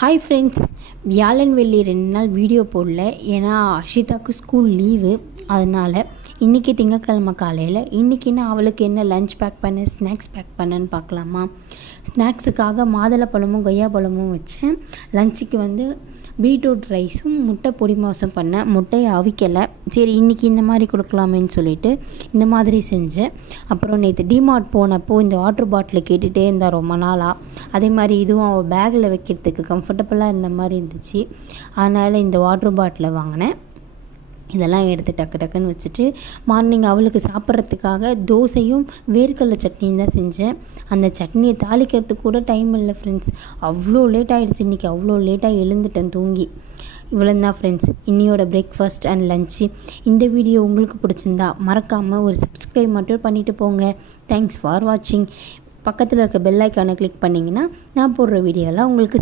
Hi friends, வியாழன் வெள்ளி 2 நாள் வீடியோ போடல. ஏன்னா அஷிதாவுக்கு ஸ்கூல் லீவு. அதனால் இன்றைக்கி திங்கட்கிழமை காலையில் இன்றைக்கி நான் அவளுக்கு என்ன லஞ்ச் பேக் பண்ண, ஸ்நாக்ஸ் பேக் பண்ணேன்னு பார்க்கலாமா. ஸ்நாக்ஸுக்காக மாதுளப்பழமும் கொய்யாப்பழமும் வச்சேன். லஞ்சுக்கு வந்து பீட்ரூட் ரைஸும் முட்டை பொடி மாசம் பண்ணேன். முட்டையை அவிக்கலை, சரி இன்றைக்கி இந்த மாதிரி கொடுக்கலாமேன்னு சொல்லிவிட்டு இந்த மாதிரி செஞ்சேன். அப்புறம் நேற்று டிமார்ட் போனப்போ இந்த வாட்டர் பாட்டில் கேட்டுகிட்டே இருந்தால் ரொம்ப நாளாக. அதே மாதிரி இதுவும் அவள் பேக்கில் வைக்கிறதுக்கு கம்ஃபர்டபுளாக இருந்த மாதிரி இருந்துச்சு. அதனால் இந்த வாட்டர் பாட்டிலை வாங்கினேன். இதெல்லாம் எடுத்து டக்கு டக்குன்னு வச்சுட்டு மார்னிங் அவளுக்கு சாப்பிட்றதுக்காக தோசையும் வேர்க்கடலை சட்னியும் தான் செஞ்சேன். அந்த சட்னியை தாளிக்கிறதுக்கு கூட டைம் இல்லை ஃப்ரெண்ட்ஸ். அவ்வளோ லேட் ஆகிடுச்சு இன்றைக்கி. அவ்வளோ லேட்டாக எழுந்துட்டேன் தூங்கி. இவ்வளோ தான் ஃப்ரெண்ட்ஸ் இன்னியோட பிரேக்ஃபாஸ்ட் அண்ட் லஞ்சு. இந்த வீடியோ உங்களுக்கு பிடிச்சிருந்தா மறக்காமல் ஒரு சப்ஸ்கிரைப் மட்டும் பண்ணிவிட்டு போங்க. தேங்க்ஸ் ஃபார் வாட்சிங். பக்கத்தில் இருக்க பெல் ஐக்கானை கிளிக் பண்ணிங்கன்னா நான் போடுற வீடியோலாம் உங்களுக்கு